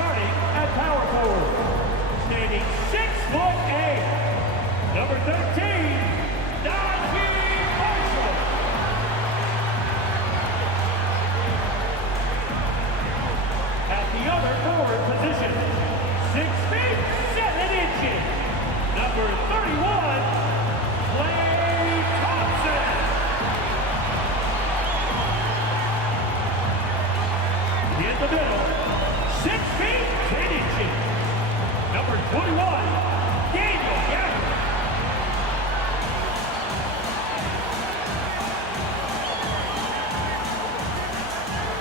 Starting at power forward, standing 6'8", number 13, Marshall. At the other forward position, 6 feet 7 inches, number 31, Thompson. In the middle, 6 feet 10 inches, number 21, Daniel Gafford.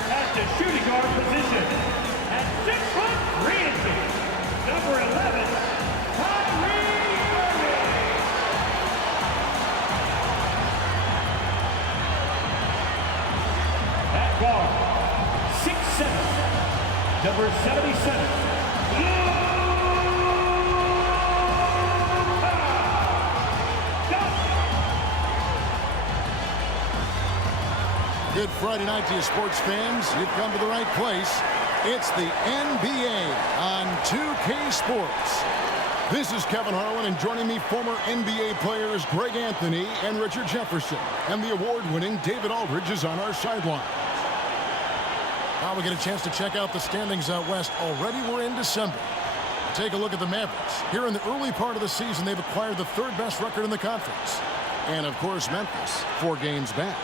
At the shooting guard position, at 6 foot 3 inches, number 11, Kyrie Irving. At guard, 6'7", number 77, Good Friday night to you, sports fans. You've come to the right place. It's the NBA on 2K Sports. This is Kevin Harlan, and joining me, former NBA players Greg Anthony and Richard Jefferson. And the award-winning David Aldridge is on our sideline. Now we get a chance to check out the standings out west. Already we're in December. Take a look at the Mavericks. Here in the early part of the season, they've acquired the third best record in the conference. And, of course, Memphis, 4 games back.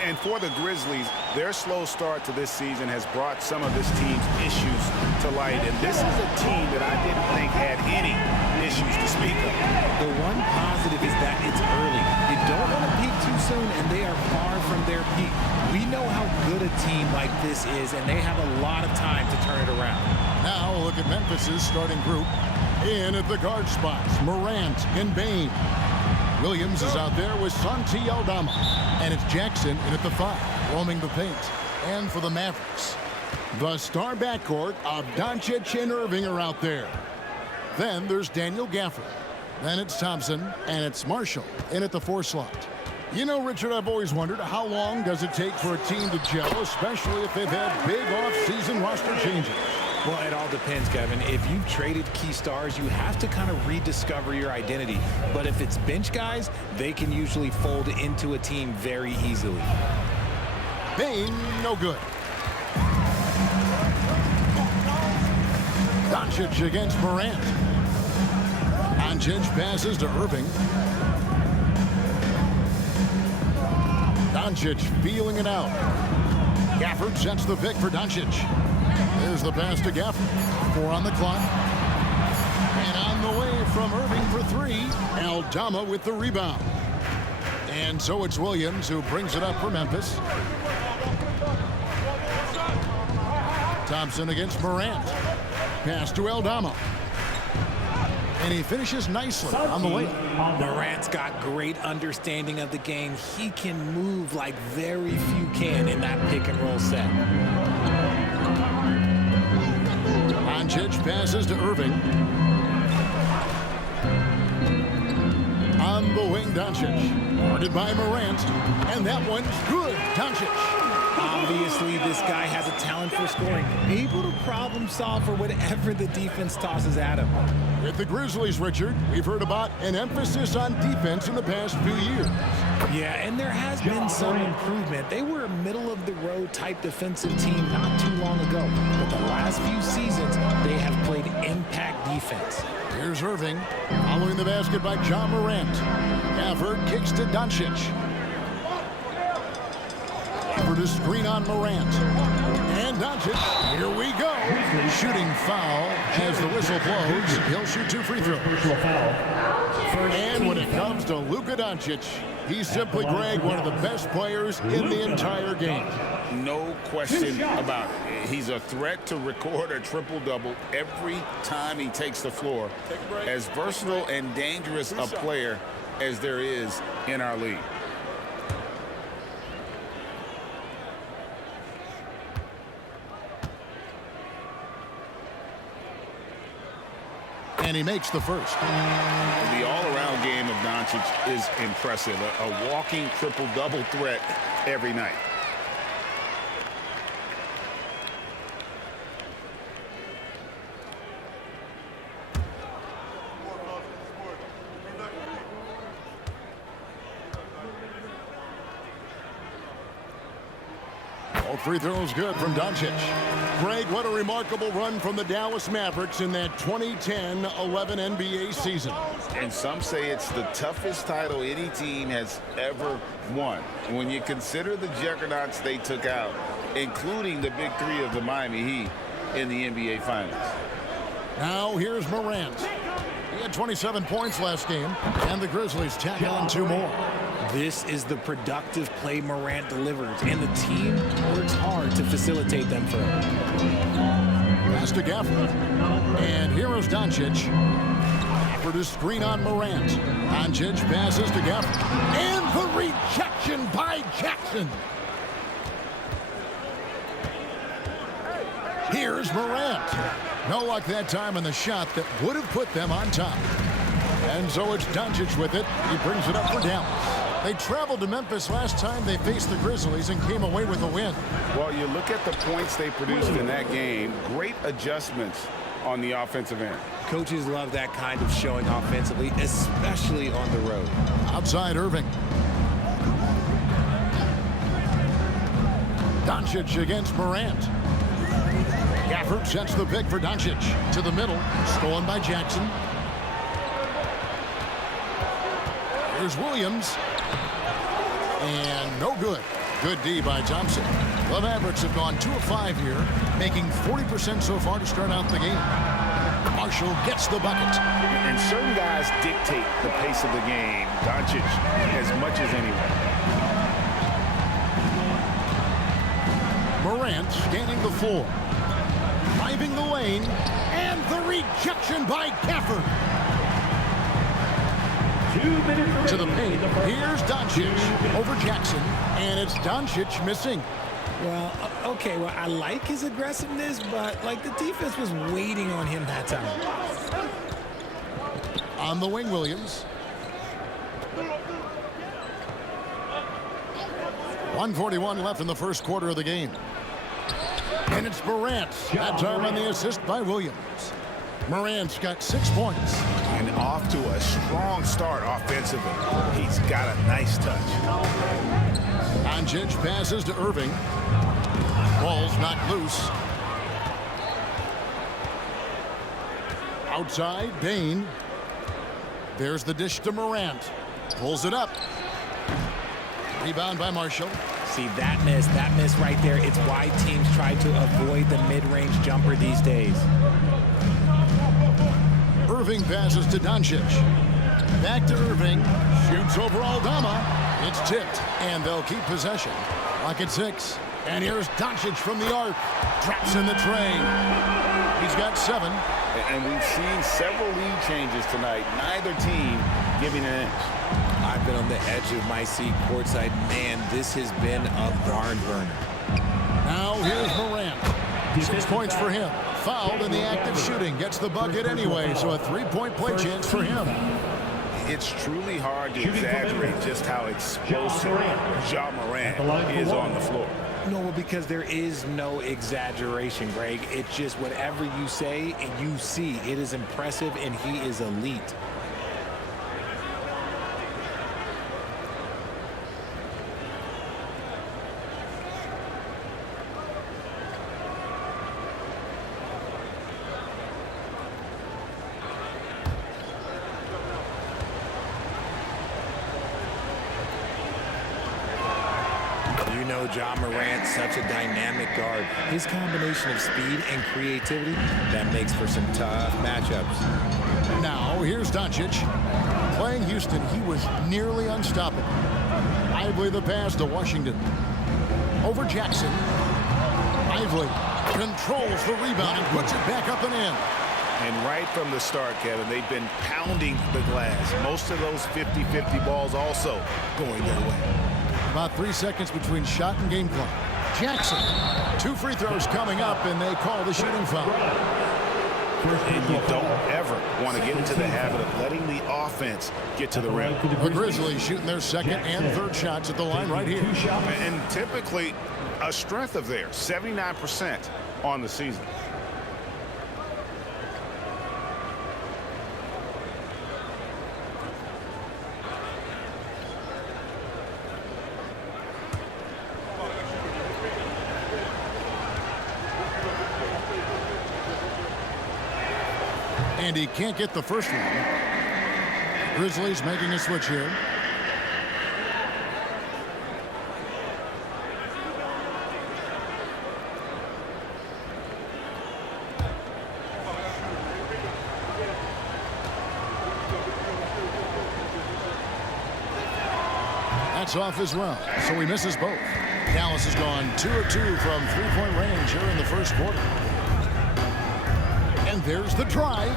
And for the Grizzlies, their slow start to this season has brought some of this team's issues to light. And this is a team that I didn't think had any issues to speak of. The one positive is that it's early. You don't want to peak too soon, and they are far from their peak. We know how good a team like this is, and they have a lot of time to turn it around. Now look at Memphis's starting group. In at the guard spots, Morant and Bane. Williams is out there with Santi Aldama. And it's Jackson in at the 5, roaming the paint. And for the Mavericks, the star backcourt of Doncic and Irving are out there. Then there's Daniel Gafford. Then it's Thompson, and it's Marshall in at the 4 slot. You know, Richard, I've always wondered, how long does it take for a team to gel, especially if they've had big off-season roster changes? Well, it all depends, Kevin. If you've traded key stars, you have to kind of rediscover your identity. But if it's bench guys, they can usually fold into a team very easily. Bane, no good. Doncic against Morant. Doncic passes to Irving. Doncic feeling it out. Gafford sets the pick for Doncic. There's the pass to Gafford. 4 on the clock. And on the way from Irving for 3, Aldama with the rebound. And so it's Williams who brings it up for Memphis. Thompson against Morant. Pass to Aldama. And he finishes nicely on the way. Morant's got great understanding of the game. He can move like very few can in that pick-and-roll set. Doncic passes to Irving. On the wing, Doncic. Guarded by Morant. And that one's good. Doncic. Obviously, this guy has a talent for scoring. Able to problem solve for whatever the defense tosses at him. With the Grizzlies, Richard, we've heard about an emphasis on defense in the past few years. Yeah, and there has been some improvement. They were a middle-of-the-road type defensive team not too long ago. But the last few seasons, they have played impact defense. Here's Irving, following the basket by John Morant. Gafford kicks to Doncic. Gafford is screen on Morant. And Doncic, here we go. Shooting foul as the whistle blows. He'll shoot 2 free throws. And when it comes to Luka Doncic, he's simply, Greg, one of the best players in the entire game. No question about it. He's a threat to record a triple-double every time he takes the floor. As versatile and dangerous a player as there is in our league. And he makes the first. The all-around game of Doncic is impressive. A walking triple-double threat every night. Both free throws good from Doncic. Greg, what a remarkable run from the Dallas Mavericks in that 2010-11 NBA season. And some say it's the toughest title any team has ever won. When you consider the juggernauts they took out, including the big three of the Miami Heat in the NBA Finals. Now here's Morant. He had 27 points last game, and the Grizzlies tack on 2 more. This is the productive play Morant delivers, and the team works hard to facilitate them for him. Pass to Gafford. And here is Doncic. Gafford is screen on Morant. Doncic passes to Gafford. And the rejection by Jackson. Here's Morant. No luck that time on the shot that would have put them on top. And so it's Doncic with it. He brings it up for Dallas. They traveled to Memphis last time they faced the Grizzlies and came away with a win. Well, you look at the points they produced in that game. Great adjustments on the offensive end. Coaches love that kind of showing offensively, especially on the road. Outside Irving. Doncic against Morant. Gafford sets the pick for Doncic. To the middle. Stolen by Jackson. Here's Williams. And no good. Good D by Thompson. The Mavericks have gone 2 of 5 here, making 40% so far to start out the game. Marshall gets the bucket. And certain guys dictate the pace of the game. Doncic as much as anyone. Morant scanning the floor. Driving the lane. And the rejection by Gafford. 2 minutes To the paint. Here's Doncic over Jackson. And it's Doncic missing. Well, okay, well, I like his aggressiveness, but, like, the defense was waiting on him that time. On the wing, Williams. 1:41 left in the first quarter of the game. And it's Morant. That time on the assist by Williams. Morant's got 6 points. And off to a strong start offensively. He's got a nice touch. Doncic passes to Irving. Ball's knocked loose. Outside, Bain. There's the dish to Morant. Pulls it up. Rebound by Marshall. See, that miss right there, it's why teams try to avoid the mid-range jumper these days. Irving passes to Doncic. Back to Irving. Shoots over Aldama. It's tipped, and they'll keep possession. Lock at 6. And here's Doncic from the arc. Drops in the tray. He's got 7. And we've seen several lead changes tonight. Neither team giving an inch. I've been on the edge of my seat courtside. Man, this has been a barn burner. Now here's Morant. 6 points for him. Fouled in the act of shooting. Gets the bucket anyway, so a 3-point play chance for him. It's truly hard to exaggerate just how explosive Ja Morant is on the floor. No, well, because there is no exaggeration, Greg. It's just whatever you say and you see. It is impressive, and he is elite. Ja Morant, such a dynamic guard. His combination of speed and creativity, that makes for some tough matchups. Now, here's Doncic. Playing Houston, he was nearly unstoppable. Lively the pass to Washington. Over Jackson. Lively controls the rebound and puts it back up and in. And right from the start, Kevin, they've been pounding the glass. Most of those 50-50 balls also going their way. About 3 seconds between shot and game clock. Jackson. 2 free throws coming up, and they call the shooting foul. And you don't ever want to get into the habit of letting the offense get to the rim. The Grizzlies shooting their second and third shots at the line right here. And typically a strength of theirs, 79% on the season. And he can't get the first one. Grizzlies making a switch here. That's off as well, so he misses both. Dallas has gone 2 of 2 from three-point range here in the first quarter. And there's the drive.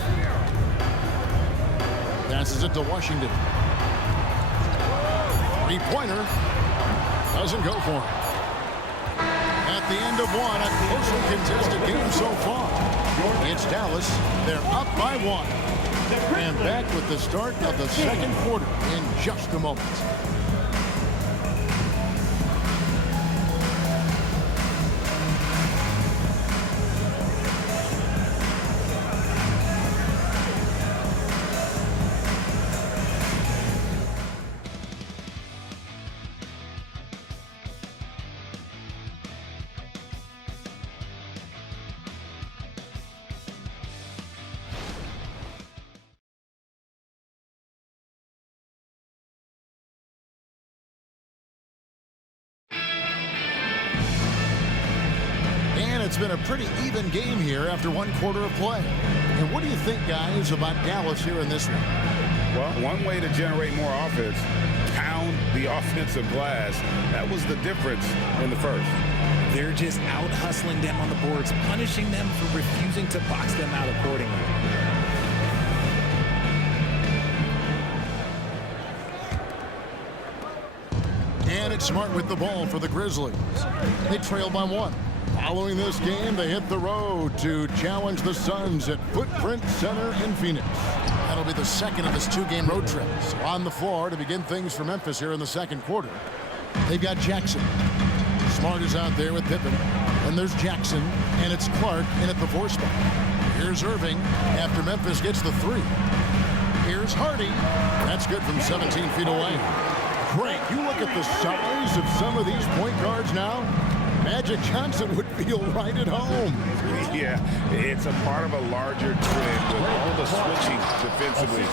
Passes it to Washington. Three-pointer. Doesn't go for him. At the end of one, a closely contested game so far. It's Dallas. They're up by 1. And back with the start of the second quarter in just a moment. It's been a pretty even game here after one quarter of play. And what do you think, guys, about Dallas here in this one? Well, one way to generate more offense, pound the offensive glass. That was the difference in the first. They're just out hustling them on the boards, punishing them for refusing to box them out accordingly. And it's Smart with the ball for the Grizzlies. They trail by 1. Following this game, they hit the road to challenge the Suns at Footprint Center in Phoenix. That'll be the second of this 2-game road trip. So on the floor to begin things for Memphis here in the second quarter. They've got Jackson. Smart is out there with Pippen. And there's Jackson, and it's Clark in at the 4 spot. Here's Irving after Memphis gets the 3. Here's Hardy. That's good from 17 feet away. Great. You look at the size of some of these point guards now. Magic Johnson would feel right at home. Yeah, it's a part of a larger trend with all the switching defensively.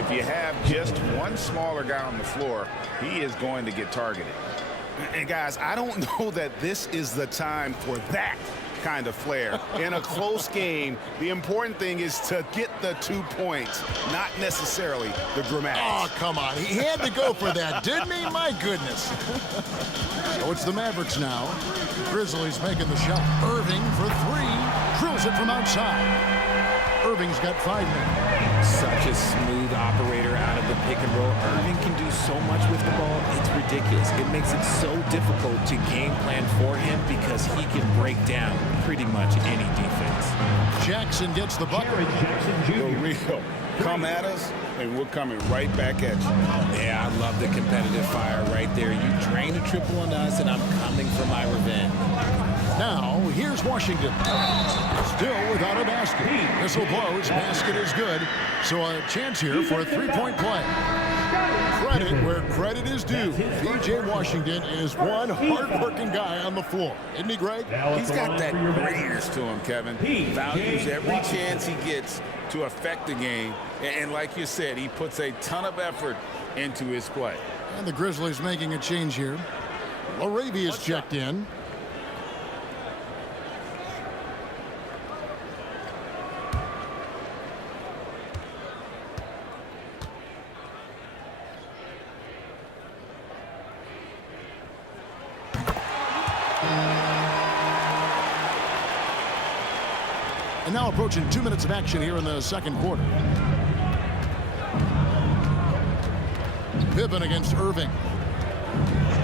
If you have just one smaller guy on the floor, he is going to get targeted. And guys, I don't know that this is the time for that kind of flair. In a close game, the important thing is to get the 2 points, not necessarily the dramatics. Oh, come on. He had to go for that, didn't he? My goodness. So it's the Mavericks now. Grizzlies making the shot. Irving for 3. Drills it from outside. Irving's got 5 now. Such a smooth operator out of the pick and roll. Irving can do so much with the ball. It's ridiculous. It makes it so difficult to game plan for him because he can break down pretty much any defense. Jackson gets the bucket. The real. Come at us, and we're coming right back at you. Yeah, I love the competitive fire right there. You drain a triple on us, and I'm coming for my revenge. Now, here's Washington. Still without a basket. Whistle blows. Basket is good. So a chance here for a 3-point play. Credit where credit is due. P.J. Washington is one hard-working guy on the floor. Isn't he, Greg? He's got that grittiness to him, Kevin. Values every chance he gets to affect the game. And like you said, he puts a ton of effort into his play. And the Grizzlies making a change here. Laravia's checked in. And now approaching 2 minutes of action here in the second quarter. Pippen against Irving.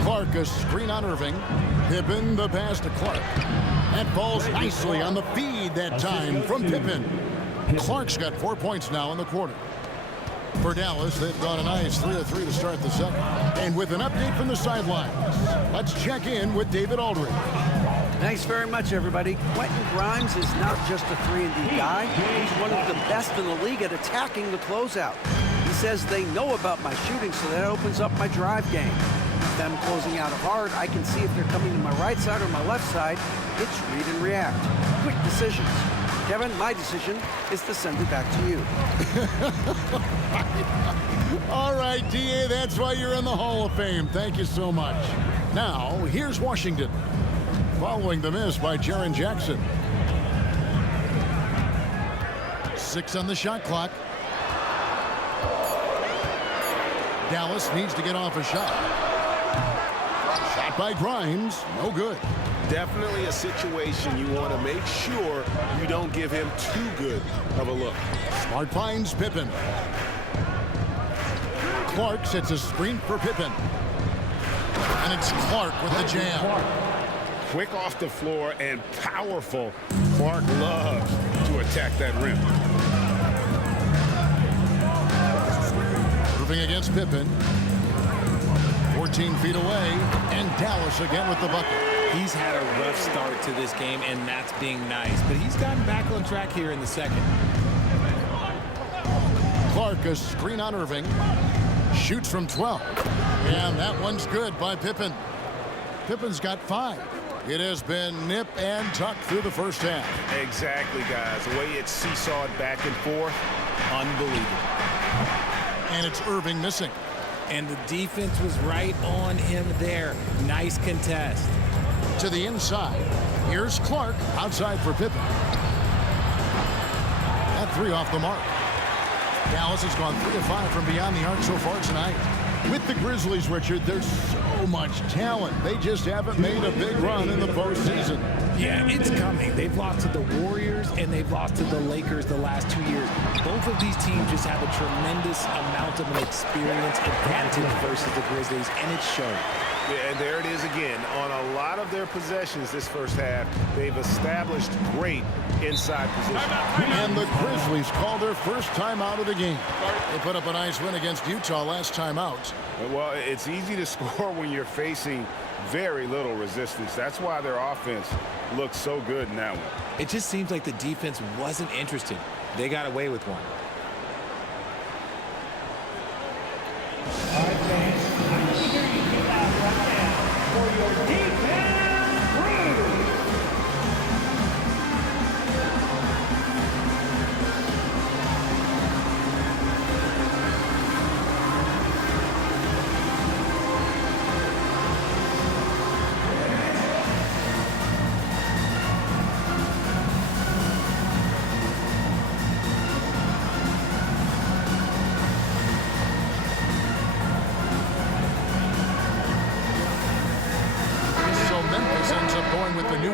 Clark a screen on Irving. Pippen the pass to Clark. That falls nicely on the feed that time from Pippen. Clark's got 4 points now in the quarter. For Dallas, they've gone a nice 3 of 3 to start the second. And with an update from the sidelines, let's check in with David Aldridge. Thanks very much, everybody. Quentin Grimes is not just a 3-and-D guy. He's one of the best in the league at attacking the closeout. He says they know about my shooting, so that opens up my drive game. With them closing out hard, I can see if they're coming to my right side or my left side. It's read and react. Quick decisions. Kevin, my decision is to send it back to you. All right, D.A., that's why you're in the Hall of Fame. Thank you so much. Now, here's Washington. Following the miss by Jaren Jackson. 6 on the shot clock. Dallas needs to get off a shot. Shot by Grimes, no good. Definitely a situation you want to make sure you don't give him too good of a look. Smart finds Pippen. Clark sets a screen for Pippen. And it's Clark with the jam. Quick off the floor and powerful. Clark loves to attack that rim. Moving against Pippen. 14 feet away. And Dallas again with the bucket. He's had a rough start to this game, and that's being nice. But he's gotten back on track here in the second. Clark, a screen on Irving. Shoots from 12. And that one's good by Pippen. Pippen's got 5. It has been nip and tuck through the first half. Exactly, guys. The way it's seesawed back and forth, unbelievable. And it's Irving missing. And the defense was right on him there. Nice contest. To the inside. Here's Clark outside for Pippen. That 3 off the mark. Dallas has gone 3 of 5 from beyond the arc so far tonight. With the Grizzlies, Richard, there's so much talent. They just haven't made a big run in the postseason. Yeah, it's coming. They've lost to the Warriors and they've lost to the Lakers the last 2 years. Both of these teams just have a tremendous amount of an experience advantage versus the Grizzlies, and it showed. Yeah, and there it is again. On a lot of their possessions this first half, they've established great inside position. And the Grizzlies call their first timeout of the game. They put up a nice win against Utah last time out. Well, it's easy to score when you're facing very little resistance. That's why their offense looks so good in that one. It just seems like the defense wasn't interested. They got away with one. All right, fans, I need to hear you get out right now for your defense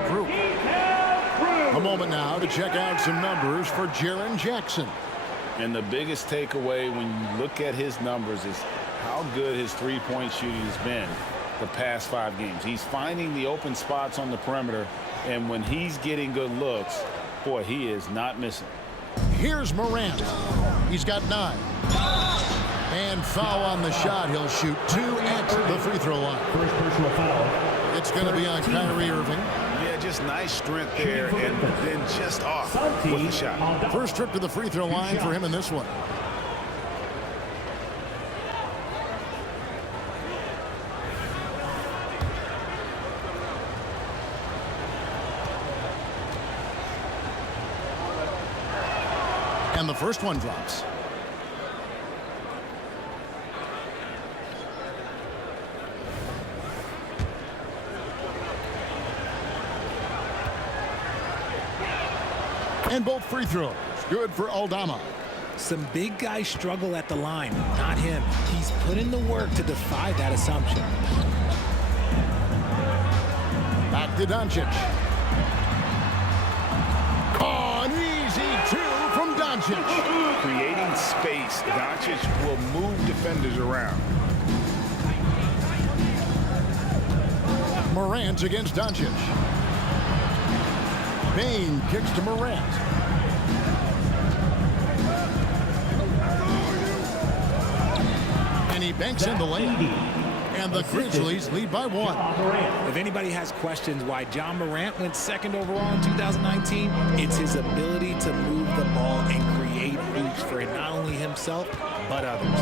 crew. A moment now to check out some numbers for Jaren Jackson. And the biggest takeaway when you look at his numbers is how good his three-point shooting has been the past 5 games. He's finding the open spots on the perimeter, and when he's getting good looks, boy, he is not missing. Here's Morant. He's got 9. And foul on the shot. He'll shoot 2 at the free throw line. First personal foul. It's going to be on Kyrie Irving. Yeah, just nice strength there, and then just off with the shot. First trip to the free throw line for him in this one. And the first one drops. And both free throws. Good for Aldama. Some big guys struggle at the line, not him. He's put in the work to defy that assumption. Back to Doncic. Oh, an easy 2 from Doncic. Creating space, Doncic will move defenders around. Morant against Doncic. Bane kicks to Morant. And he banks in the lane. And the Grizzlies lead by 1. If anybody has questions why John Morant went 2nd overall in 2019, it's his ability to move the ball and create hoops for not only himself, but others.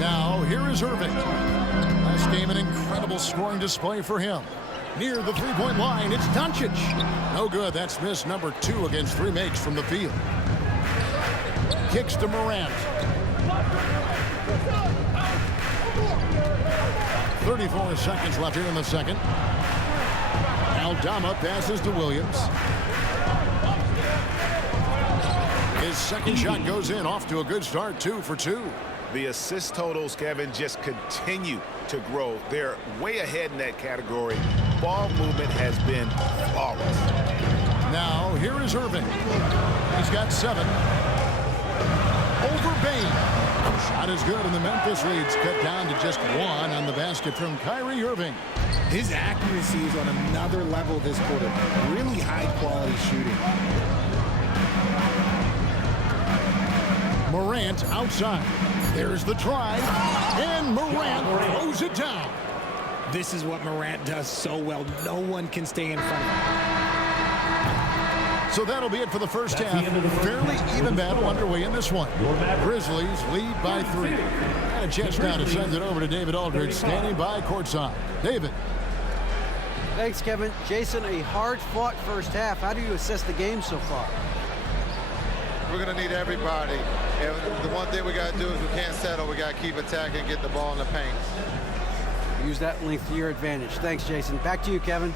Now, here is Irving. Last game, an incredible scoring display for him. Near the three-point line, it's Doncic. No good. That's miss number 2 against 3 makes from the field. Kicks to Morant. 34 seconds left here in the second. Aldama passes to Williams. His second shot goes in, off to a good start, 2 for 2. The assist totals, Kevin, just continue to grow. They're way ahead in that category. Ball movement has been flawless. Now, here is Irving. He's got 7. Over Bane. Shot is good, and the Memphis lead's cut down to just 1 on the basket from Kyrie Irving. His accuracy is on another level this quarter. Really high-quality shooting. Morant outside. There's the try, and Morant throws it down. This is what Morant does so well. No one can stay in front of him. So that'll be it for the first half. Fairly even battle underway in this one. Grizzlies lead by 3. And a chance now to send it over to David Aldridge, standing by courtside. David. Thanks, Kevin. Jason, a hard-fought first half. How do you assess the game so far? We're going to need everybody. And the one thing we got to do is we can't settle. We got to keep attacking and get the ball in the paint. Use that length to your advantage. Thanks, Jason. Back to you, Kevin.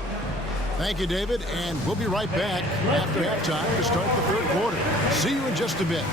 Thank you, David, and we'll be right back after halftime to start the third quarter. See you in just a bit.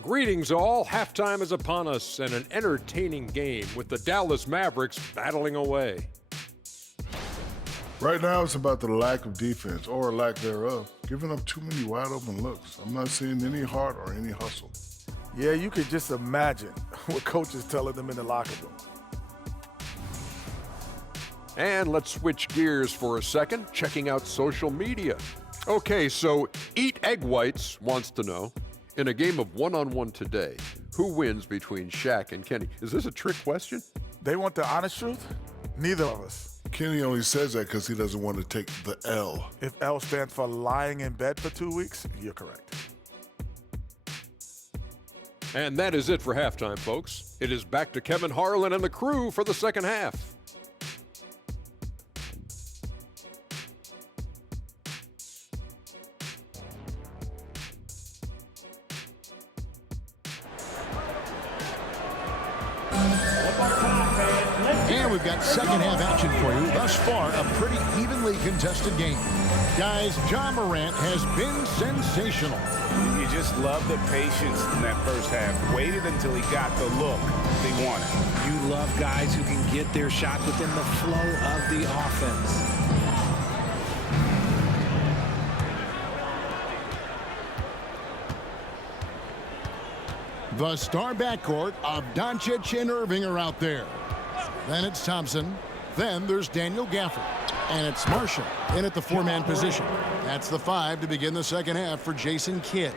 Greetings all, halftime is upon us and an entertaining game with the Dallas Mavericks battling away. Right now it's about the lack of defense, or lack thereof, giving up too many wide open looks. I'm not seeing any heart or any hustle. Yeah, you could just imagine what coach is telling them in the locker room. And let's switch gears for a second, checking out social media. Okay, so Eat Egg Whites wants to know, in a game of one-on-one today, who wins between Shaq and Kenny? Is this a trick question? They want the honest truth? Neither of us. Kenny only says that because he doesn't want to take the L. If L stands for lying in bed for 2 weeks, you're correct. And that is it for halftime, folks. It is back to Kevin Harlan and the crew for the second half. And we've got second half action for you. Thus far, a pretty evenly contested game. Guys, Ja Morant has been sensational. You just love the patience in that first half. Waited until he got the look they wanted. You love guys who can get their shot within the flow of the offense. The star backcourt of Doncic and Irving are out there. Then it's Thompson. Then there's Daniel Gafford. And it's Marshall in at the 4-man position. That's the 5 to begin the second half for Jason Kidd.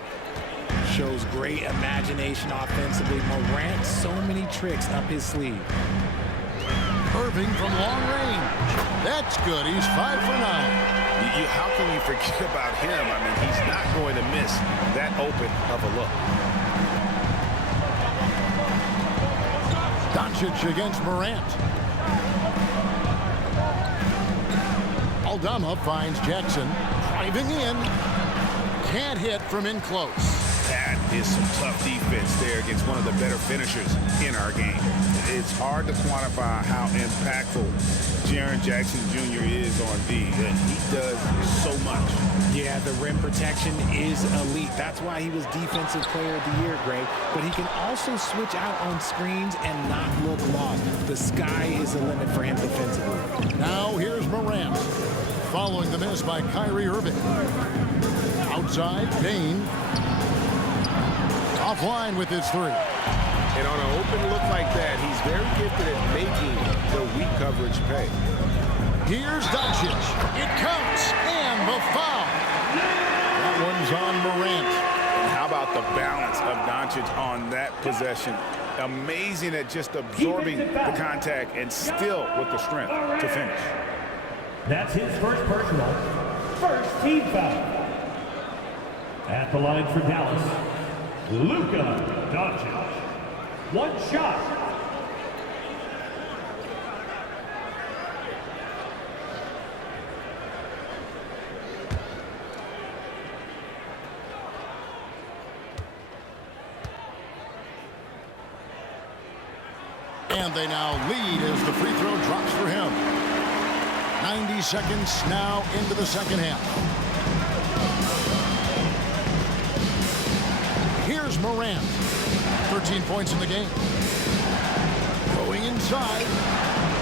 Shows great imagination offensively. Morant, so many tricks up his sleeve. Irving from long range. That's good. He's 5 for 9. How can you forget about him? I mean, he's not going to miss that open of a look. Doncic against Morant. Aldama finds Jackson driving in. Can't hit from in close. That is some tough defense there against one of the better finishers in our game. It's hard to quantify how impactful Jaren Jackson Jr. is on D, and he does so much. Yeah, the rim protection is elite. That's why he was Defensive Player of the Year, Greg. But he can also switch out on screens and not look lost. The sky is the limit for him defensively. Now here's Morant, following the miss by Kyrie Irving. Outside, Bane. Offline with his three. And on an open look like that, he's very gifted at making the weak coverage pay. Here's Doncic. It counts, and the foul. That one's on Morant. And how about the balance of Doncic on that possession? Amazing at just absorbing the contact and still with the strength to finish. That's his first personal, first team foul. At the line for Dallas, Luka Doncic. One shot. And they now lead as the free throw drops for him. 90 seconds now into the second half. Here's Morant. 13 points in the game. Going inside.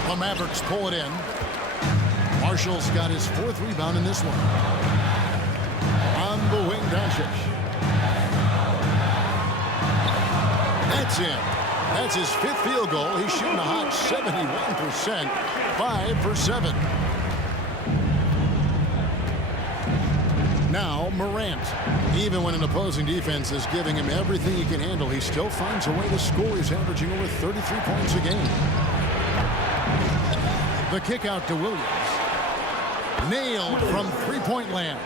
The Mavericks pull it in. Marshall's got his fourth rebound in this one. On the wing, Doncic. That's in. That's his fifth field goal. He's shooting a hot 71%. 5 for 7. Now Morant. Even when an opposing defense is giving him everything he can handle, he still finds a way to score. He's averaging over 33 points a game. The kick out to Williams. Nailed from three-point land.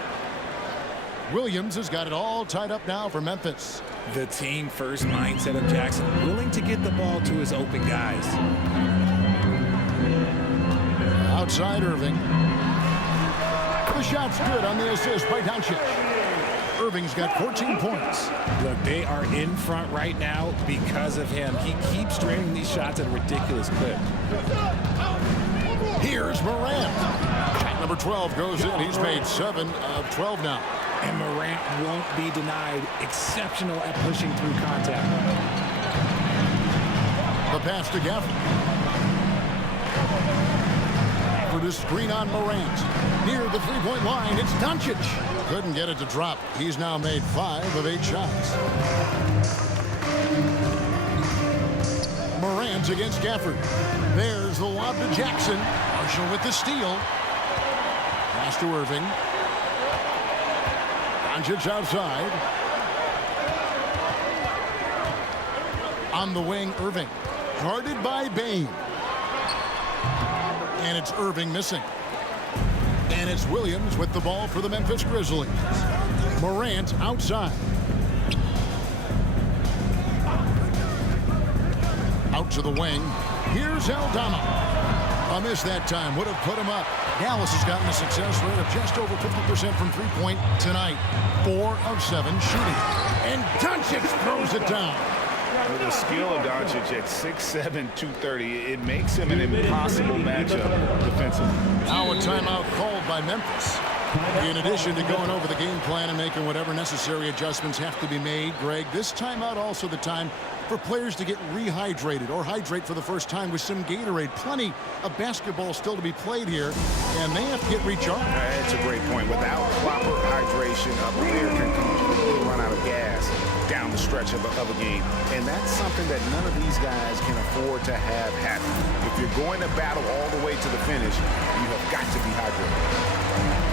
Williams has got it all tied up now for Memphis. The team-first mindset of Jackson, willing to get the ball to his open guys. Outside Irving. The shot's good on the assist by Doncic. Irving's got 14 points. Look, they are in front right now because of him. He keeps draining these shots at a ridiculous clip. Here's Morant. Shot number 12 goes in. He's made 7 of 12 now. And Morant won't be denied. Exceptional at pushing through contact. The pass to Gafford. For the screen on Morant. Near the three-point line, it's Doncic. Couldn't get it to drop. He's now made 5 of 8 shots. Morant against Gafford. There's the lob to Jackson. Marshall with the steal. Pass to Irving. Doncic outside. On the wing, Irving. Guarded by Bane. And it's Irving missing. And it's Williams with the ball for the Memphis Grizzlies. Morant outside. Out to the wing. Here's Aldama. A miss that time would have put him up. Dallas has gotten a success rate of just over 50% from three-point tonight. 4 of 7 shooting. And Doncic throws it down. With the skill of Doncic at 6'7", 230, it makes him an impossible matchup defensively. Now a timeout called by Memphis. In addition to going over the game plan and making whatever necessary adjustments have to be made, Greg, this timeout also the time for players to get rehydrated or hydrate for the first time with some Gatorade. Plenty of basketball still to be played here, and they have to get recharged. That's a great point. Without proper hydration, a player can completely run out of gas down the stretch of a game. And that's something that none of these guys can afford to have happen. If you're going to battle all the way to the finish, you have got to be hydrated.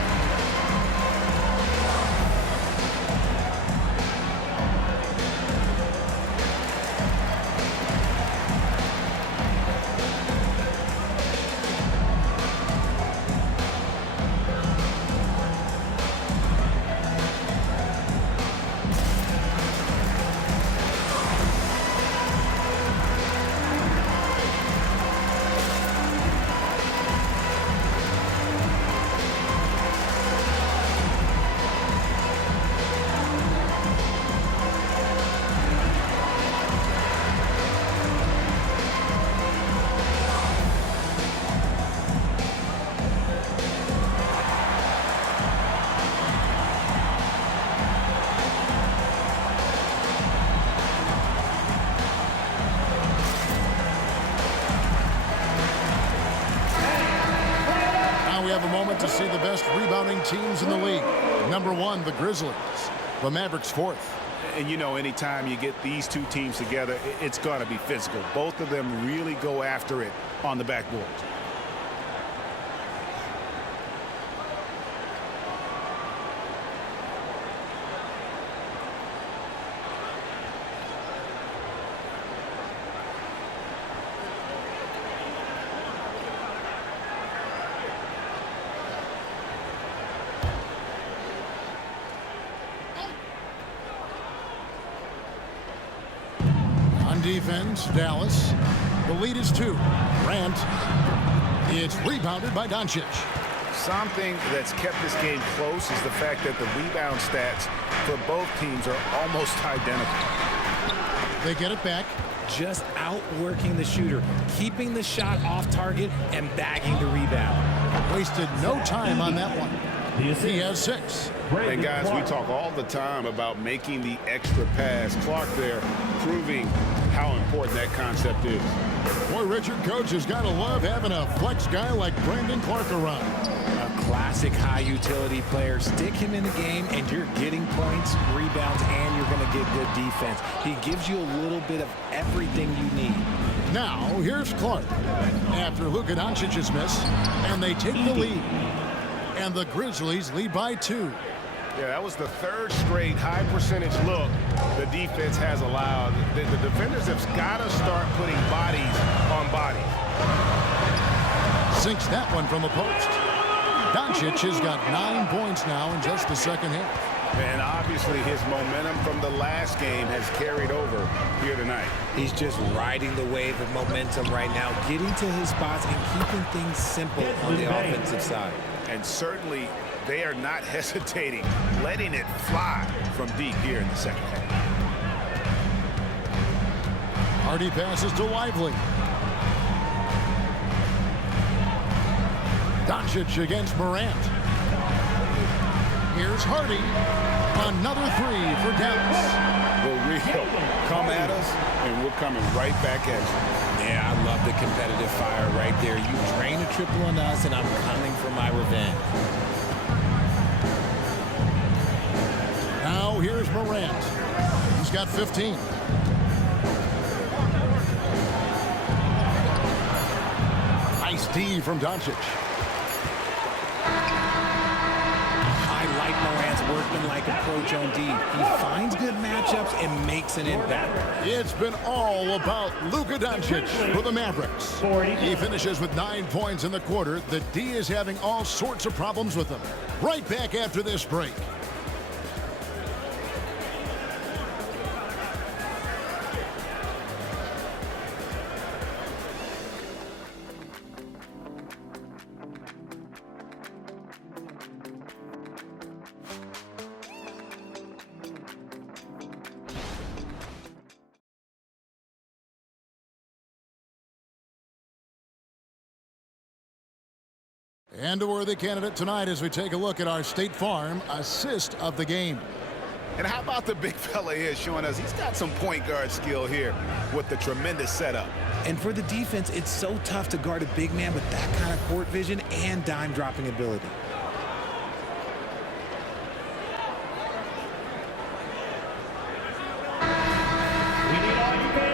to see the best rebounding teams in the league. Number 1, the Grizzlies. The Mavericks 4th. And you know, anytime you get these two teams together, it's going to be physical. Both of them really go after it on the backboard. Defense, Dallas. The lead is 2. Grant. It's rebounded by Doncic. Something that's kept this game close is the fact that the rebound stats for both teams are almost identical. They get it back. Just outworking the shooter, keeping the shot off target and bagging the rebound. Wasted no time on that one. He has 6. And guys, we talk all the time about making the extra pass. Clark there proving how important that concept is. Boy, Richard, coach has got to love having a flex guy like Brandon Clark around. A classic high utility player. Stick him in the game and you're getting points, rebounds, and you're going to get good defense. He gives you a little bit of everything you need. Now, here's Clark. After Luka Doncic's miss, and they take the lead. And the Grizzlies lead by 2. Yeah, that was the 3rd straight high percentage look the defense has allowed. The defenders have got to start putting bodies on bodies. Sinks that one from the post. Doncic has got 9 points now in just the second half. And obviously his momentum from the last game has carried over here tonight. He's just riding the wave of momentum right now, getting to his spots and keeping things simple on the offensive side. And certainly they are not hesitating, letting it fly from deep here in the second half. Hardy passes to Lively. Doncic against Morant. Here's Hardy. Another 3 for Dallas. The real come at us, and we're coming right back at you. Yeah, I love the competitive fire right there. You drain a triple on us, and I'm coming for my revenge. Now here's Morant. He's got 15. Nice D from Doncic. Morant's workman-like approach on D. He finds good matchups and makes an impact. It's been all about Luka Doncic for the Mavericks. He finishes with 9 points in the quarter. The D is having all sorts of problems with him. Right back after this break. And a worthy candidate tonight as we take a look at our State Farm assist of the game. And how about the big fella here showing us he's got some point guard skill here with the tremendous setup. And for the defense, it's so tough to guard a big man with that kind of court vision and dime dropping ability.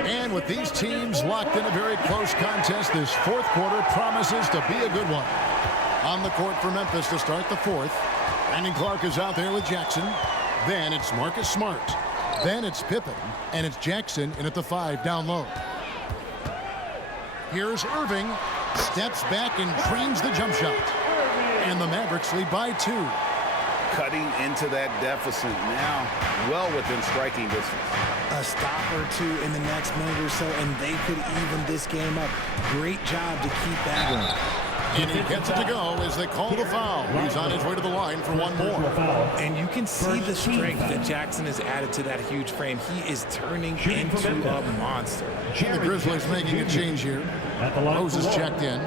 And with these teams locked in a very close contest, this 4th quarter promises to be a good one. On the court for Memphis to start the 4th. Brandon Clark is out there with Jackson. Then it's Marcus Smart. Then it's Pippen. And it's Jackson in at the 5 down low. Here's Irving. Steps back and trains the jump shot. And the Mavericks lead by 2. Cutting into that deficit now, well within striking distance. A stop or two in the next minute or so, and they could even this game up. Great job to keep that going. And he gets it to go as they call the foul. He's on his way to the line for one more. And you can see the strength that Jackson has added to that huge frame. He is turning into a monster. And the Grizzlies making a change here. Rose is checked in.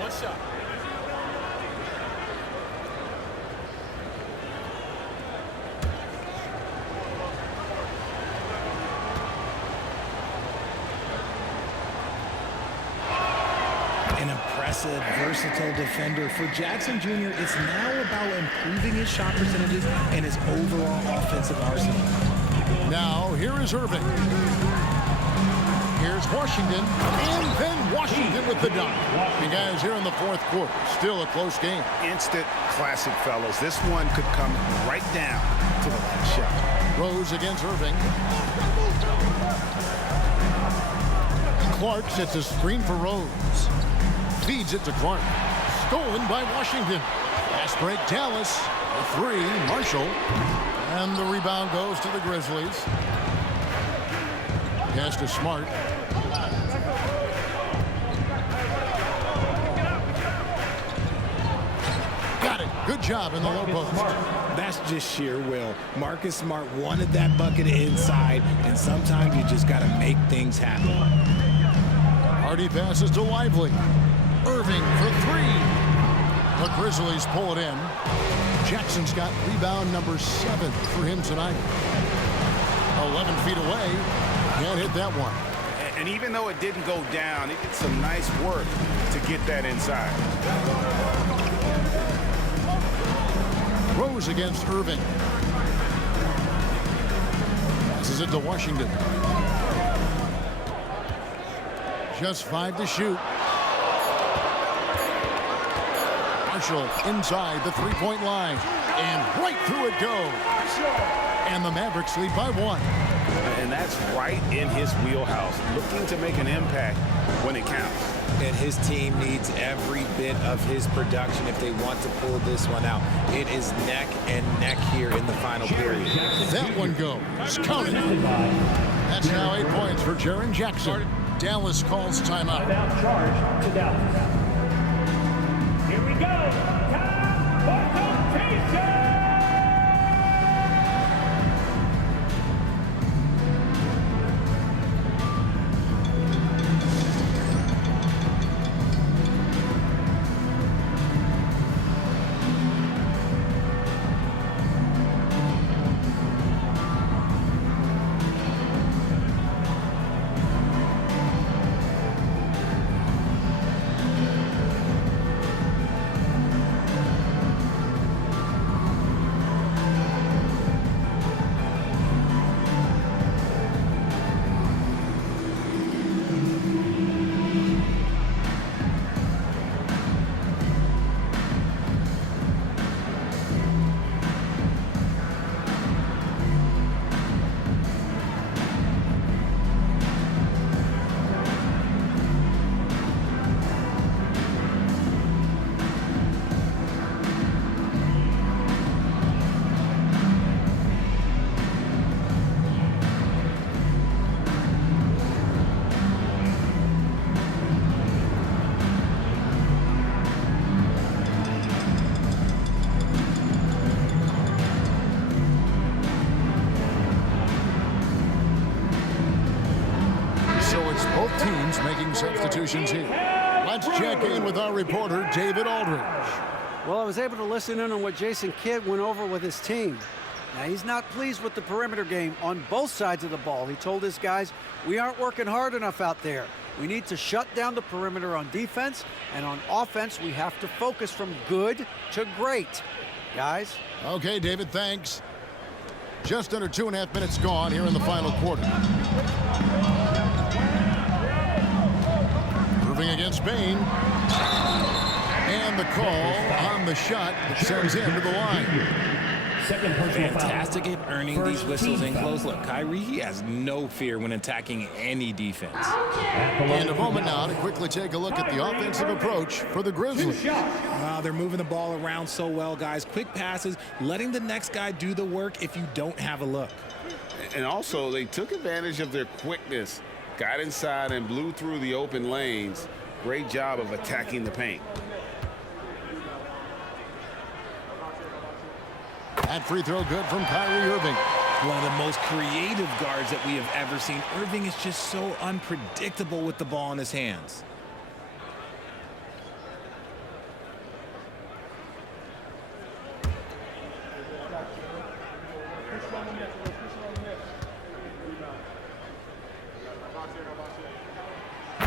One shot. an impressive, versatile defender. For Jackson Jr., it's now about improving his shot percentages and his overall offensive arsenal. Now, here is Irving. Here's Washington, and then Washington with the dunk. And guys, here in the fourth quarter, still a close game. Instant classic, fellas. This one could come right down to the last shot. Rose against Irving. Clark sets a screen for Rose. Feeds it to Clark. Stolen by Washington. Fast break, Dallas. A three, Marshall. And the rebound goes to the Grizzlies. Pass to Smart. Got it. Good job in the low post. That's just sheer will. Marcus Smart wanted that bucket inside, and sometimes you just got to make things happen. Hardy passes to Lively. Irving for three. The Grizzlies pull it in. Jackson's got rebound number 7 for him tonight. 11 feet away. Can't hit that one. And even though it didn't go down, it did some nice work to get that inside. Rose against Irving. Passes it to Washington. Just 5 to shoot. Marshall inside the three-point line. And right through it goes. And the Mavericks lead by 1. And that's right in his wheelhouse, looking to make an impact when it counts. And his team needs every bit of his production if they want to pull this one out. It is neck and neck here in the final period. That one goes. Count it. That's now 8 points for Jaren Jackson. Dallas calls timeout. Timeout charge to Dallas. Here we go. Time for rotation. Both teams making substitutions here. Let's check in with our reporter, David Aldridge. Well, I was able to listen in on what Jason Kidd went over with his team. Now, he's not pleased with the perimeter game on both sides of the ball. He told his guys, we aren't working hard enough out there. We need to shut down the perimeter on defense, and on offense, we have to focus from good to great. Guys? Okay, David, thanks. Just under 2.5 minutes gone here in the final quarter. Irving against Bain. And the call on the shot that sends him to the line. Fantastic at earning these whistles in close. Look, Kyrie, he has no fear when attacking any defense. And a moment now to quickly take a look at the offensive approach for the Grizzlies. Wow, they're moving the ball around so well, guys. Quick passes, letting the next guy do the work if you don't have a look. And also, they took advantage of their quickness, got inside and blew through the open lanes. Great job of attacking the paint. That free throw good from Kyrie Irving. One of the most creative guards that we have ever seen. Irving is just so unpredictable with the ball in his hands.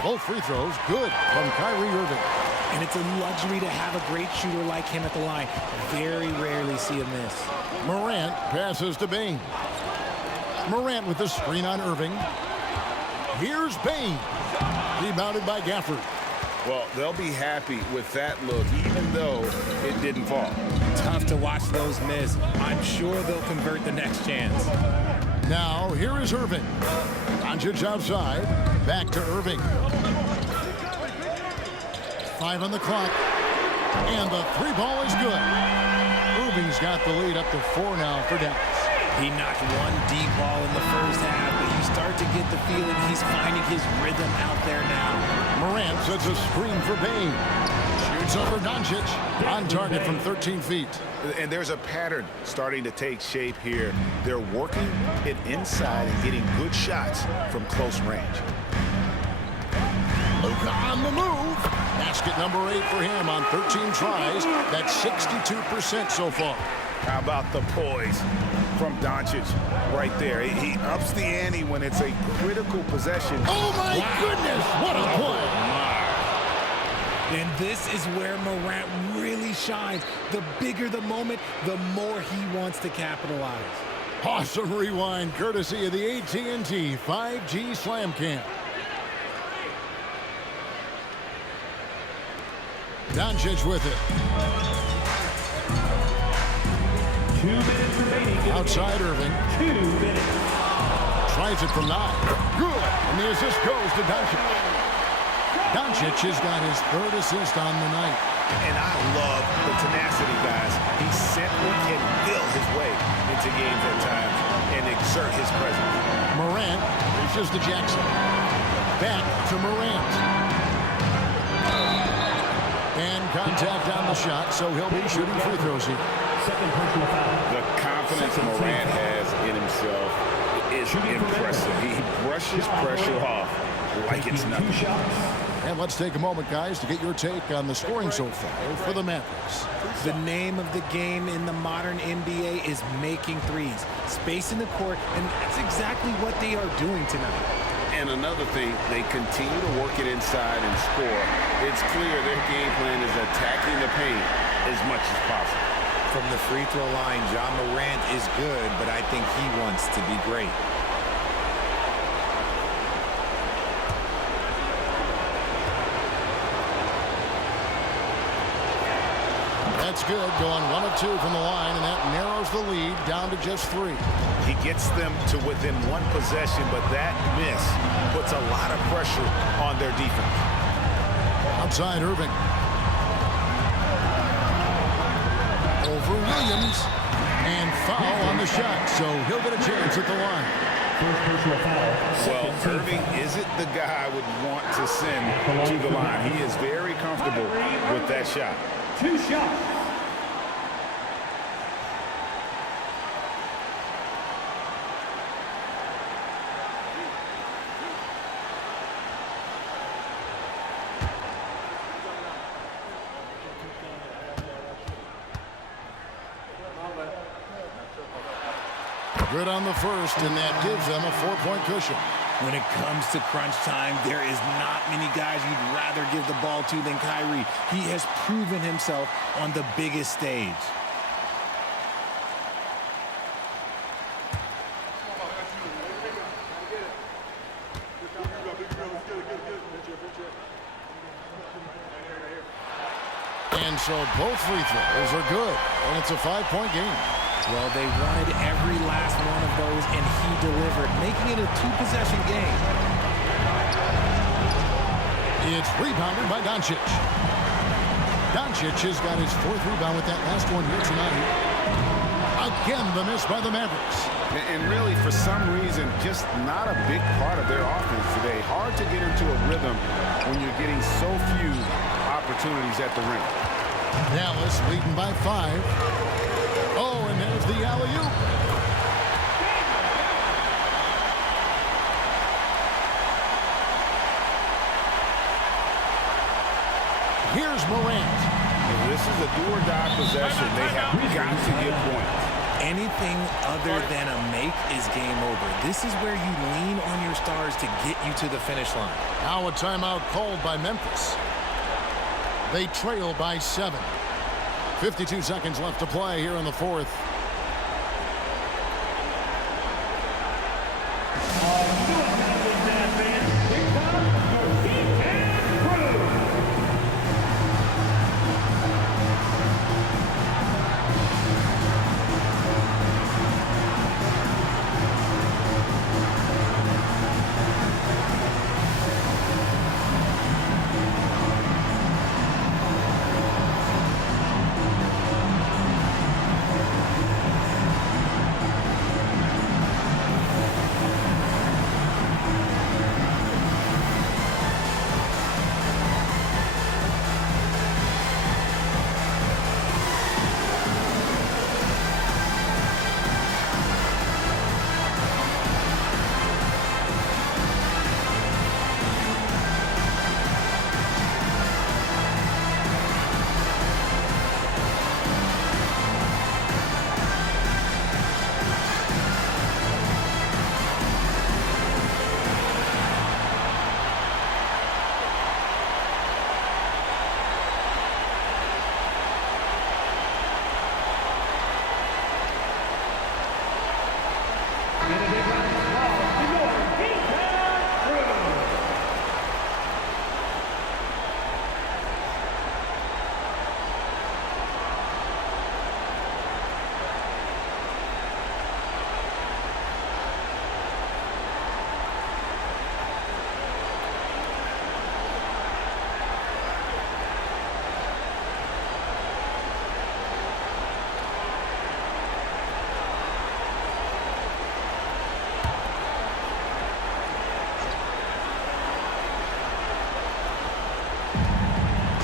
Both free throws good from Kyrie Irving. And it's a luxury to have a great shooter like him at the line. Very rarely see him miss. Morant passes to Bane. Morant with the screen on Irving. Here's Bane. Rebounded by Gafford. Well, they'll be happy with that look, even though it didn't fall. Tough to watch those miss. I'm sure they'll convert the next chance. Now, here is Irving. Doncic outside. Back to Irving. 5 on the clock. And the 3 ball is good. Irving's got the lead up to 4 now for Dallas. He knocked one deep ball in the first half, but you start to get the feeling he's finding his rhythm out there now. Morant sets a screen for Bane. Shoots over Doncic. On target from 13 feet. And there's a pattern starting to take shape here. They're working it inside and getting good shots from close range. Luka on the move. Basket number 8 for him on 13 tries. That's 62% so far. How about the poise from Doncic right there? He ups the ante when it's a critical possession. Oh, my goodness. What a play. And this is where Morant really shines. The bigger the moment, the more he wants to capitalize. Awesome rewind courtesy of the AT&T 5G Slam Cam. Doncic with it. 2 minutes remaining. Outside Irving. 2 minutes. Tries it from 9. Good. And the assist goes to Doncic. Doncic has got his 3rd assist on the night. And I love the tenacity, guys. He simply can will his way into games at times and exert his presence. Morant reaches to Jackson. Back to Morant. And contact on the shot, so he'll be shooting free throws here. Second personal foul. The confidence Morant has in himself is impressive. He brushes pressure off like it's nothing. 2 shots. And let's take a moment, guys, to get your take on the scoring so far for the Mavericks. The name of the game in the modern NBA is making threes. Space in the court, and that's exactly what they are doing tonight. And another thing, they continue to work it inside and score. It's clear their game plan is attacking the paint as much as possible. From the free throw line, John Morant is good, but I think he wants to be great. That's good, going 1 of 2 from the line, and that narrows the lead down to just 3. He gets them to within 1 possession, but that miss puts a lot of pressure on their defense. Outside Irving. Over Williams. And foul on the shot, so he'll get a chance at the line. First personal foul. Well, Irving isn't the guy I would want to send to the line. He is very comfortable with that shot. 2 shots. Good on the first, and that gives them a 4-point cushion. When it comes to crunch time, there is not many guys you'd rather give the ball to than Kyrie. He has proven himself on the biggest stage. And so both free throws are good, and it's a 5-point game. Well, they wanted every last one of those, and he delivered, making it a 2-possession game. It's rebounded by Doncic. Doncic has got his 4th rebound with that last one here tonight. Again, the miss by the Mavericks. And really, for some reason, just not a big part of their offense today. Hard to get into a rhythm when you're getting so few opportunities at the rim. Dallas leading by 5. Oh, and there's the alley-oop. Here's Morant. This is a do-or-die possession. They have got to get points. Anything other than a make is game over. This is where you lean on your stars to get you to the finish line. Now a timeout called by Memphis. They trail by 7. 52 seconds left to play here in the fourth.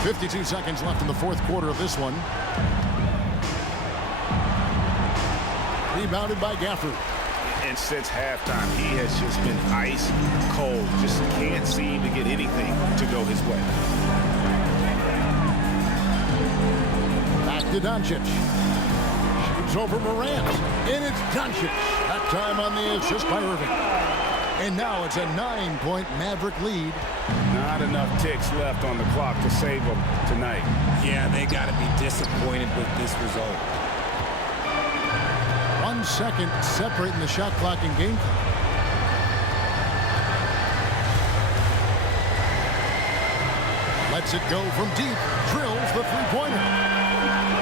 .52 seconds left in the fourth quarter of this one. Rebounded by Gafford. And since halftime, he has just been ice cold. Just can't seem to get anything to go his way. Back to Doncic. Shoots over Morant. And it's Doncic. That time on the assist by Irving. And now it's a 9-point Maverick lead. Not enough ticks left on the clock to save them tonight. Yeah, they got to be disappointed with this result. 1 second separating the shot clock and game clock. Lets it go from deep. Drills the three-pointer.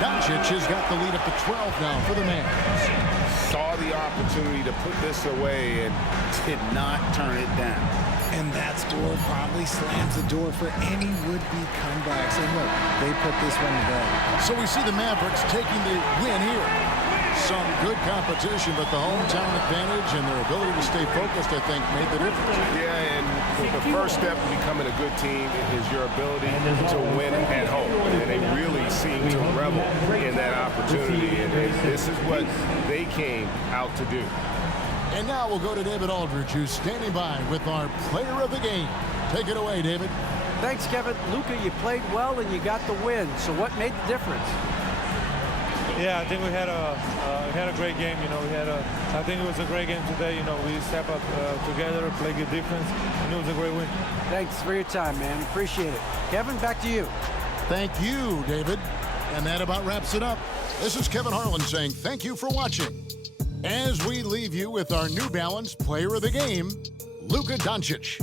Doncic has got the lead up to 12 now for the Mavs. Saw the opportunity to put this away and did not turn it down. And that score probably slams the door for any would-be comebacks. And look, they put this one to bed. So we see the Mavericks taking the win here. Some good competition, but the hometown advantage and their ability to stay focused, I think, made the difference. Yeah, and the first step to becoming a good team is your ability to win at home. And they really seem to revel in that opportunity. And this is what they came out to do. And now we'll go to David Aldridge, who's standing by with our player of the game. Take it away, David. Thanks, Kevin. Luka, you played well and you got the win. So what made the difference? Yeah, I think we had a great game. You know, I think it was a great game today. You know, we step up together, play good defense, and it was a great win. Thanks for your time, man. Appreciate it. Kevin, back to you. Thank you, David. And that about wraps it up. This is Kevin Harlan saying thank you for watching. As we leave you with our New Balance player of the game, Luka Doncic.